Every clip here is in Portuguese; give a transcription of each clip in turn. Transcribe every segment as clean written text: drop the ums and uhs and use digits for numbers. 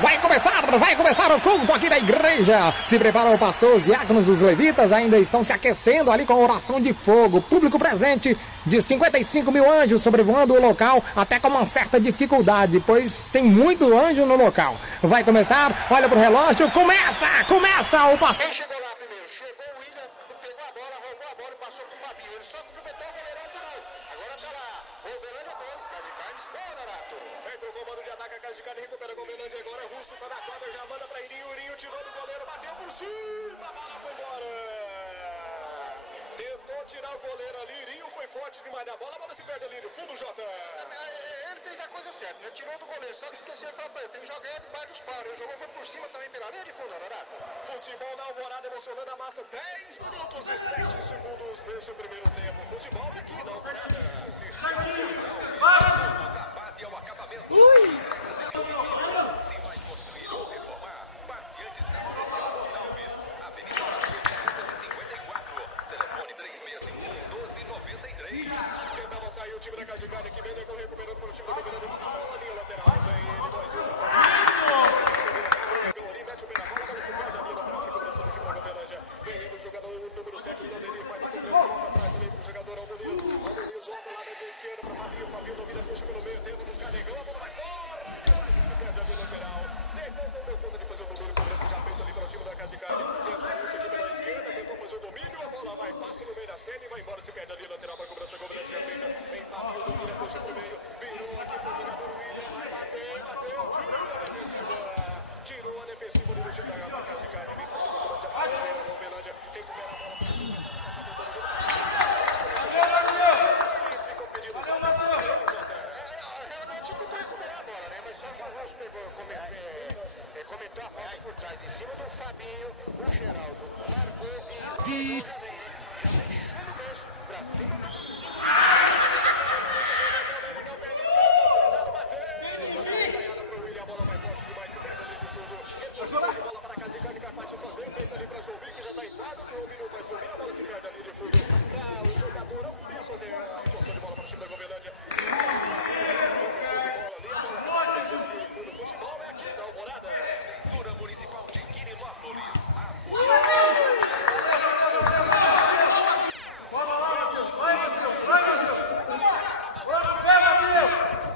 Vai começar o culto aqui da igreja. Se preparam o pastor, os diáconos, os levitas ainda estão se aquecendo ali com a oração de fogo. Público presente de 55 mil anjos sobrevoando o local, até com uma certa dificuldade, pois tem muito anjo no local. Vai começar, olha pro relógio, começa o pastor. Quem chegou lá primeiro? Chegou o William, pegou a bola, roubou a bola e passou pro Fabinho. Ele só completou o goleirão de novo. Agora tá lá. Golberlândia 2, Casa de Carnes, boa, Donato. Vem pro comando de ataque, a Casa de Carnes recupera a Golberlândia agora. Russo tá na quadra, já manda pra Irinho. Irinho tirou do goleiro, bateu por cima, a bola foi embora. Tentou tirar o goleiro ali, Irinho foi forte demais na bola, a bola se perde ali no fundo, Jota. Ele fez a coisa certa, né? Tirou do goleiro, só que esqueceu de falar pra ele, tem que jogar debaixo dos paros. Ele jogou por cima também pela linha de fundo, Donato. Futebol na Alvorada, emocionando a massa, 10 minutos e 7 segundos nesse primeiro tempo. Futebol aqui na Alvorada. Bate ao acabamento. Se vai construir ou reformar, bate antes da Gonçalves. Avenida 54, telefone 3651-1293. Tentava sair o time da Casa de Carne aqui, Benegão recuperando para o time da Benegão. A bola ali, lateral, vem ele, 2-1. Pegou ali, mete o pé na bola, se perde ali, lateral, recuperação do time da Golberlândia. Vem indo o jogador número 7, o Danilo faz a cobrança, volta atrás ali pro jogador Almoniz. Almoniz volta lá da esquerda para Fabinho, Fabinho domina, puxa pelo meio, tenta buscar Negão, a bola vai fora, se perde ali, lateral. Negão não deu conta de fazer o domínio, cobrança já feita ali para o time da Casa de Carne. Tenta a luta aqui pela esquerda, tentou fazer o domínio, a bola vai, passa no meio da cena e vai embora, se perde ali, lateral para a cobrança, Golberlândia já feita. Vem Fabinho, domina, puxa pro meio, virou aqui pro jogador William, vai bater, tirou a defensiva do time da Casa de Carne, vem puxa pro Golberlândia, recupera a bola. Comentou a falta por trás, em cima do Fabinho, o Geraldo marcou e já vem chute mesmo pra cima. Pro William, a bola vai forte demais, se perde ali de tudo. Bola para a Casa de Carne, capaz de fazer, feita ali pra João Vic, já tá entrado, o Romino vai subir, a bola se perde ali de tudo. Pra o jogador, não podia fazer a importação de bola para o time da Golberlândia. Futebol é aqui na Alvorada. Cultura Municipal de Quirinópolis.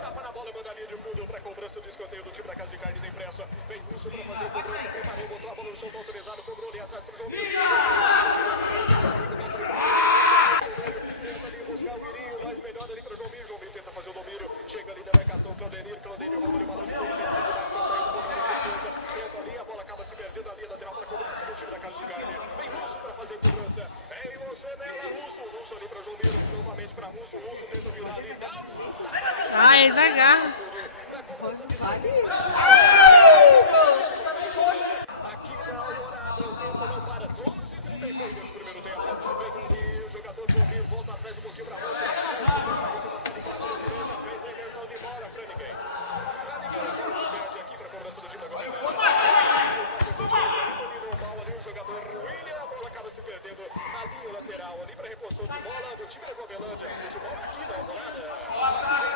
Tapa na bola, manda linha de fundo para cobrança de escanteio do time da Casa de Carne, tem pressa. Vem Russo para fazer a cobrança, preparou, botou a bola no chão, tá autorizado, cobrou ali atrás pro João. Tenta ali buscar o Irinho, mais melhor ali para o João. João tenta fazer o domínio, chega ali na marcação, Claudenir rouba de balão de dois, tenta ali, a bola acaba se perdendo ali, lateral para cobrança do time da Casa de Carne. Vem Russo para fazer cobrança, vem você nela, Russo ali para João Miro, novamente para Russo tenta virar ali, Ai, Zagar. aqui na Alvorada, o tempo não para, 12h36 nesse primeiro tempo. Vem ali, o jogador João Miro volta atrás um pouquinho para a Russo. Fez a inversão de bola para ninguém. Perde aqui para a cobrança do time da Golberlândia. Normal ali, o jogador William, a bola acaba se perdendo na linha lateral ali para reposição de bola do time da Golberlândia. Futebol aqui na Alvorada.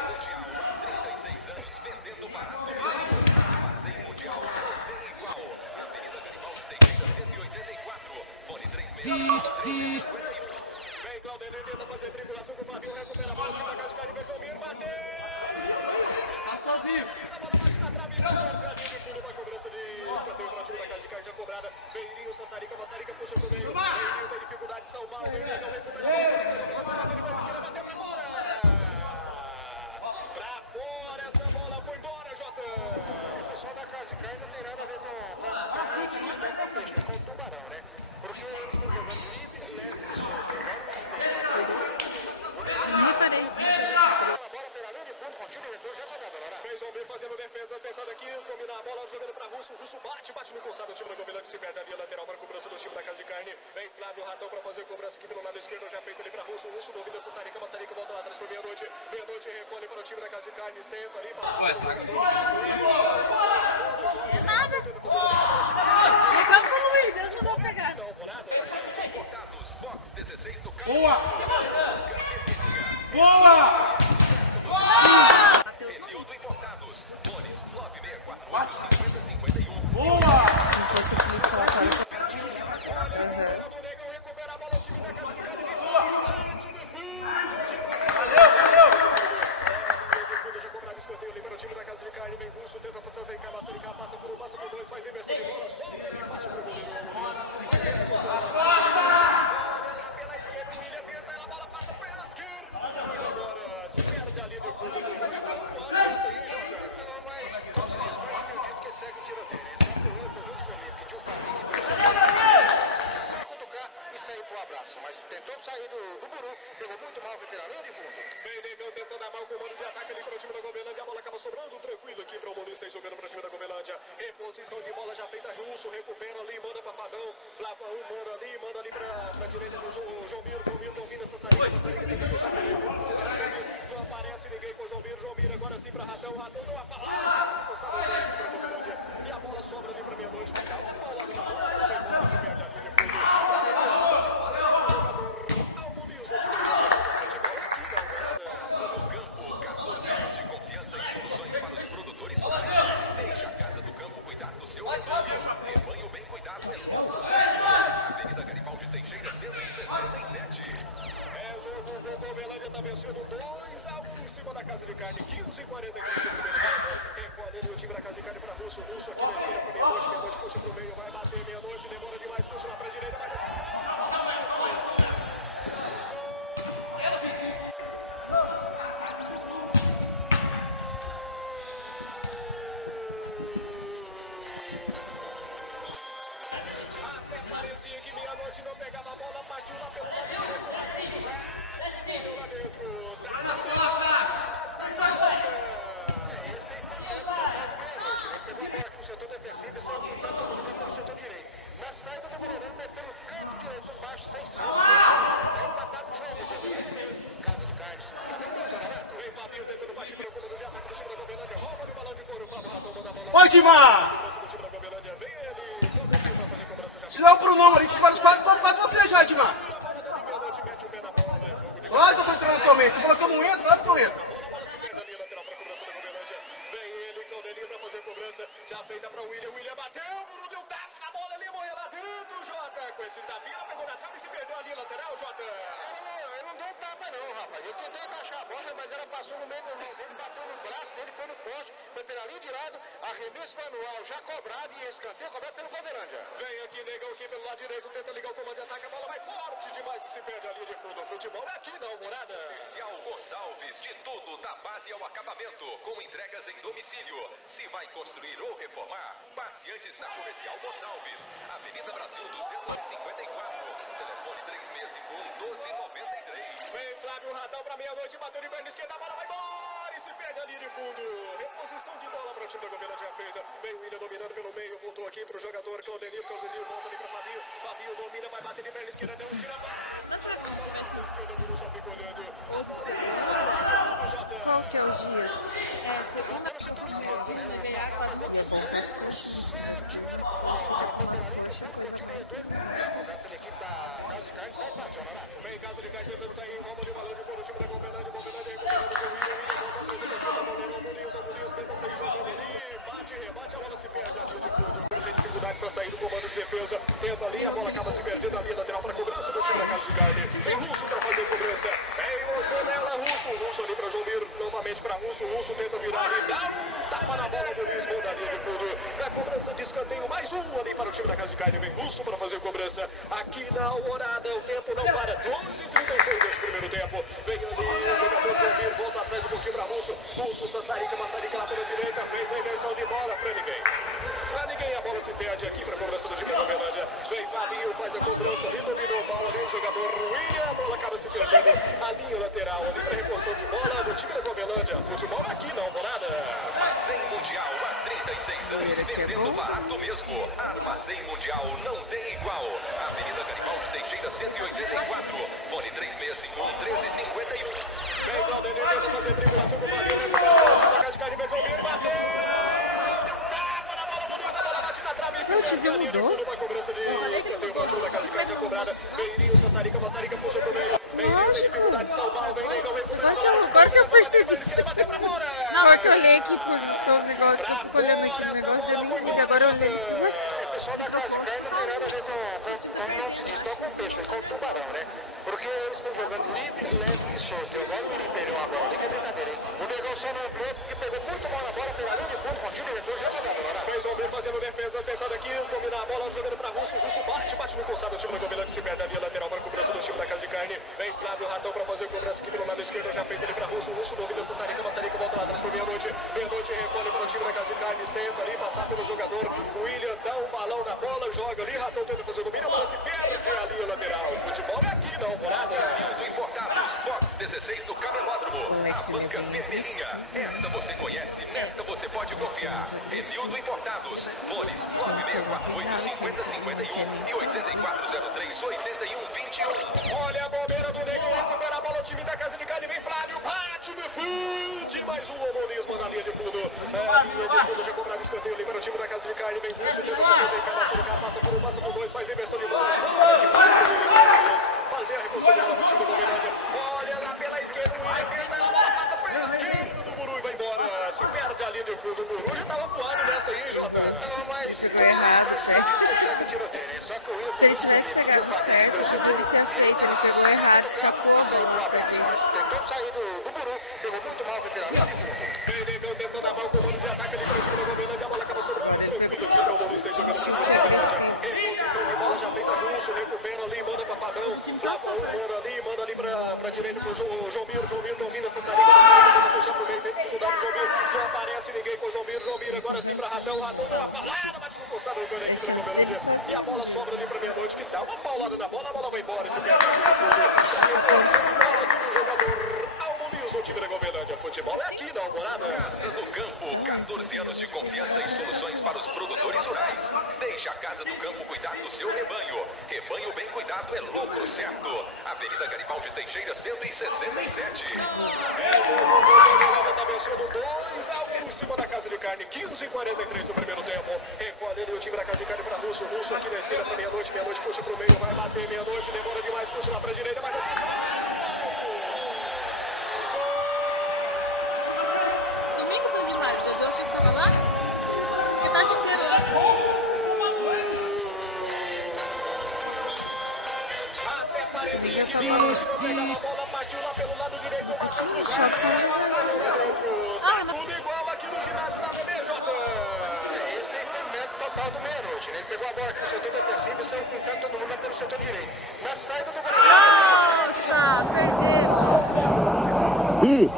Mundial, 36 anos, vendendo barato. Armazém Mundial, você é igual. Avenida Garibaldi, Teixeira, 184. Fone 3651. Vem Claudenir, tenta fazer tripulação com o Fabinho, recupera a bola, o time da Casa de Carne, vem Jomir, bateu! Passou vivo! A bola bate na trave, Galinho de fundo, uma cobrança de escanteio para o time da Casa de Carne, já cobrada. Vem Irinho, Sassarica, Massarica, puxa pro meio. Vem Irinho, tem dificuldade, São Paulo, vem Negão, recupera a bola, ele vai esquerda, bateu pra fora! Pra fora, essa bola foi embora, Jota! O pessoal da Casa de Carne não tem nada a ver com o Tubarão, né? Porque eles estão jogando livre, né? Fazendo defesa, tentando aqui, dominar a bola, jogando para Russo bate no calçado, o time da Golberlândia se perde ali, lateral para a cobrança do time da Casa de Carne, vem Flávio Ratão para fazer cobrança aqui pelo lado esquerdo, já feito ali para Russo domina Sassarica, Massarica volta lá atrás para meia-noite recolhe para o time da Casa de Carne, tenta ali, Nada! No campo Luiz, eu não vou pegar. Boa! Boa! Período importados. Fones 964 50 reposição de bola já feita. Russo recupera ali, manda pra Fadão. Lava um, manda ali pra direita do João Miro. João Miro domina essa saída. Não aparece ninguém com o João Miro. Agora sim pra Ratão. Ratão deu uma palavra. E a bola sobra ali pra meia-noite. Dá uma paulada na bola. Se perde ali depois. Rebanho bem cuidado, Avenida Garibaldi Teixeira, 167. Jogo, o Covelândia tá vencendo 2-1 em cima da Casa de Carne, 15:43 do primeiro tempo. Recolhendo o time da Casa de Carne para Russo. Russo aqui na esquerda para meia-noite, puxa pro meio, vai bater meia-noite, demora demais, puxa lá pra direita, vai. Oi, Timar! Se não é o Brunão, a gente vai os quatro para você já, Timar. Claro que eu tô entrando atualmente. Você falou que eu não entro, claro que eu entro. Já feita para o William bateu, Bruno deu taço na bola ali, morreu lá dentro, Jota. Com esse Davila, pegou na trave e se perdeu ali, lateral, Jota. Eu não dei um tapa não, rapaz. Eu tentei encaixar a bola, mas ela passou no meio do mão dele, bateu no braço dele, foi no poste, foi pela linha de lado, arremesso manual já cobrado e escanteio cobrado pelo Covelândia. Vem aqui, Negão, aqui pelo lado direito, tenta ligar o comando de ataque, a bola vai forte demais e se perde ali de fundo. O futebol é aqui na Alvorada. Comercial Gonçalves, de tudo, da base ao acabamento, com entregas em domicílio. Se vai construir ou reformar, passe antes na Comercial Gonçalves. Avenida Brasil 254, telefone 3651-1293. Vem Flávio Radão pra meia-noite, bateu de perna esquerda, a bola vai embora e se perde ali de fundo. Reposição de bola para o time da Covelândia feita. Vem o William dominando pelo meio, voltou aqui pro jogador Claudenir, volta ali pra Fabinho. Fabinho domina, vai bater de perna esquerda, deu um tira só fica olhando. Qual que é os dias? Segunda vai ganhar agora. Vem Casa de Carne tentando sair, rouba de balão de fora, o time da Covelândia, bate, rebate, a bola se perde, tem dificuldade para sair do comando de defesa, tenta ali, a bola acaba se perdendo, a linha lateral para cobrança do time da Casa de Carne, tem Russo para fazer cobrança, vem você nela, Russo ali para João Miro, novamente para Russo tenta virar ali, dá um tapa na bola do Luiz, da linha de fundo, na cobrança de escanteio, mais um ali para o time da Casa de Carne, vem Russo para fazer cobrança, aqui na Alvorada, o tempo não para, 12:36 desse primeiro tempo, vem ali, o jogador João Miro, volta atrás um pouquinho para Russo, Sassarica, Massarica lá pela direita, fez a inversão de bola para ninguém, a bola se perde aqui para a cobrança do time da Covelândia, vem Fabinho, faz a cobrança ali, dominou a bola ali, o jogador William, a bola acaba se perdendo, a linha lateral ali para reposição de bola do time da Covelândia, futebol aqui na Alvorada. Armazém Mundial, há 36 anos, vendendo barato mesmo, Armazém Mundial não tem igual, Avenida Garibaldi Teixeira, 184, fone 3651-1351. Vem Claudenir, tenta fazer tribulação com o Fabinho, Putz, mudou? Agora que eu percebi. Agora que eu olhei aqui pro negócio, que eu fico olhando aqui no negócio, eu nem vi, agora eu olhei assim. Pessoal da Casa de Carne não tem nada a ver com não se diz, com o peixe, com o tubarão, né? Porque eles estão jogando livre, leve e solto. Agora o William perdeu a bola, que é brincadeira, hein? O Negão só não entrou porque pegou muito mal na bola pela linha de fundo, contigo e depois já jogava, né? Fez o fazendo defesa, tentando aqui, combinar a bola, jogando pra Russo bate no coçado, o time da Covelândia se perde a linha lateral para a cobrança do time da Casa de Carne. Vem Flávio Ratão para fazer cobrança aqui pelo lado esquerdo, já feito ele pra Russo domina essa Sassarica, Massarica volta lá atrás por meia-noite, recolhe para o time da Casa de Carne, tenta ali passar pelo jogador, o William dá um balão na bola, joga ali, Ratão tenta fazer o domínio, a bola se perde a linha lateral. O futebol é aqui na Alvorada. Importados, Fox 16 do Camelódromo, a banca vermelhinha, esta você conhece, nesta você pode confiar. Tudo Importados. Fones 96485051 e 84038121. Olha a bobeira do Nego, recupera a bola, o time da Casa de Carne, vem Flávio, bate no fundo, mais um homonismo na linha de fundo. A linha de fundo já cobrava escanteio, libera o time da Casa de Carne, vem Russo, tenta fazer passa por dois, faz inversão de bola. Fazer a reposição de bola do time do Goverândia. Olha lá pela esquerda, o William tenta, a bola passa por esquerda do Buru e vai embora. Se perde a linha de fundo, o Buru já tava voando nessa aí, Jota. Ficou errado, até. Se ele tivesse pegado certo, o Jota tinha feito. Ele pegou errado, escapou. Tentou sair do Buru, pegou muito mal, tentando dar mal o comando de ataque ali para o time do Goverândia. A bola acaba sobrando tranquilo aqui para o Maurício jogando para o reposição de bola já feita, Russo recupera ali, manda para Padrão, manda ali para direita para o João Miro domina essa saída, tenta puxar pro meio, tenta dificuldade o João Miro, não aparece ninguém com o João Miro agora sim para Ratão deu uma paulada, bate no costado do Goverândia aqui para o Goverândia, e a bola sobra ali para meia-noite, que dá uma paulada na bola, a bola vai embora, esse pé o time da Goverândia. Futebol é aqui na Alvorada. Do Campo, 14 anos de confiança e soluções para os produtores rurais. Deixe a Casa do Campo cuidar do seu rebanho. Rebanho bem cuidado é lucro certo. Avenida Garibaldi Teixeira, 167. Está vencendo 2-1 em cima da Casa de Carne. 15h43 do primeiro tempo. Recolhendo o time da Casa de Carne para Russo. Russo aqui na esquerda para meia-noite. Meia-noite puxa para o meio. Vai bater meia-noite. Demora demais. Puxa lá para a direita. Mas Meu Deus, você estava lá? Que tarde inteira lá. Até parece que a bola partiu lá pelo lado direito. Aqui no Shopping São José. Tudo igual aqui no ginásio da BBJ. Esse é o método total do meia-noite. Ele pegou a bola aqui no setor defensivo e saiu pintando todo mundo pelo setor direito. Na saída do goleiro. Nossa, perdeu. E,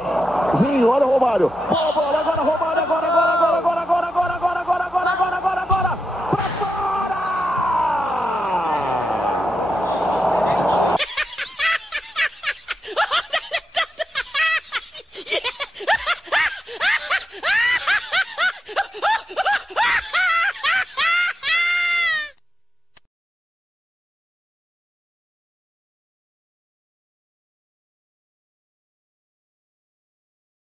Zinho, olha o Romário. Bola